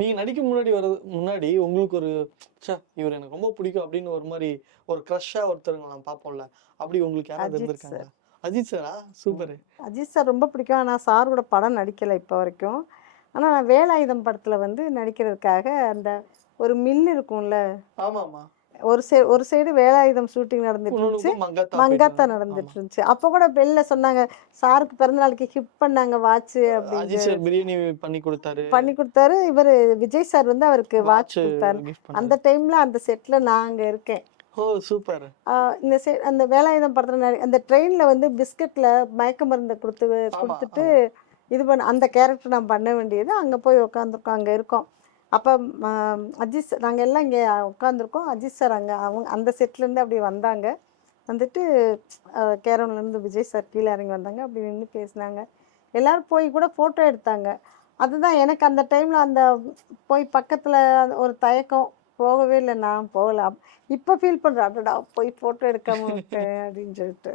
நீங்க நடிக்க முன்னாடி உங்களுக்கு ஒரு இவர் எனக்கு ரொம்ப பிடிக்கும் அப்படின்னு ஒரு மாதிரி ஒரு க்ரஷ்ஷா ஒருத்தருங்க நான் பார்ப்போம்ல, அப்படி உங்களுக்கு யாராவது அஜித் இருந்திருக்காங்களா? சார். அஜித் சாரா? சூப்பரு. அஜித் சார் ரொம்ப பிடிக்கும். ஆனா சாரோட படம் நடிக்கல இப்போ வரைக்கும். ஆனா நான் வேலாயுதம் படத்துல வந்து நடிக்கிறதுக்காக அந்த ஒரு மில் இருக்கும்ல, ஆமாமா. ஒரு சைடு வேலாயுதம் ஷூட்டிங் நடந்துட்டு இருந்துச்சு. இன்னொன்னுக்கும் மங்காத்தா போயிட்டு மங்காத்தா இருந்தாங்க. ஆமா. நடந்துட்டு இருந்துச்சு. அப்போ கூட பெல்ல சொன்னாங்க, சாருக்கு பிறந்த நாளைக்கு கிஃப்ட் பண்ணாங்க வாட்ச் அப்படின்னு அஜித் சார் பிரியாணி பண்ணி கொடுத்தாரு. பண்ணி குடுத்தாரு. இவரு விஜய் சார் வந்து அவருக்கு வாட்ச் வாட்ச் குடுத்தாரு. கிஃப்ட் பண்ணாரு. அந்த டைம்ல அந்த செட்ல நான் அங்க இருக்கேன். ஓ! சூப்பர். அந்த வேலாயுதம் படத்துல அந்த ட்ரெயின்ல வந்து பிஸ்கட்ல மயக்க மருந்த ஆமா, குடுத்துட்டு ஆமா. இது பண்ண அந்த கேரக்டர் நான் பண்ண வேண்டியது. அங்க போய் உட்காந்துருக்கோம். அங்க இருக்கோம். அப்ப ம அஜித் சார் நாங்க எல்லாம் இங்க உட்காந்துருக்கோம். அஜித் சார் அங்க அவங்க அந்த செட்லேருந்து அப்படியே வந்தாங்க. வந்துட்டு கேரவன்லேருந்து விஜய் சார் கீழ இறங்கி வந்தாங்க. அப்படி நின்னு பேசினாங்க. எல்லாரும் போய் கூட ஃபோட்டோ எடுத்தாங்க. அதுதான் எனக்கு அந்த டைம்ல அந்த போய் பக்கத்துல ஒரு தயக்கம். போகவே இல்ல நான் போகல. இப்ப ஃபீல் பண்றேன். அடடா! போய் ஃபோட்டோ எடுக்காம விட்டேன் அப்படின்னு சொல்லிட்டு.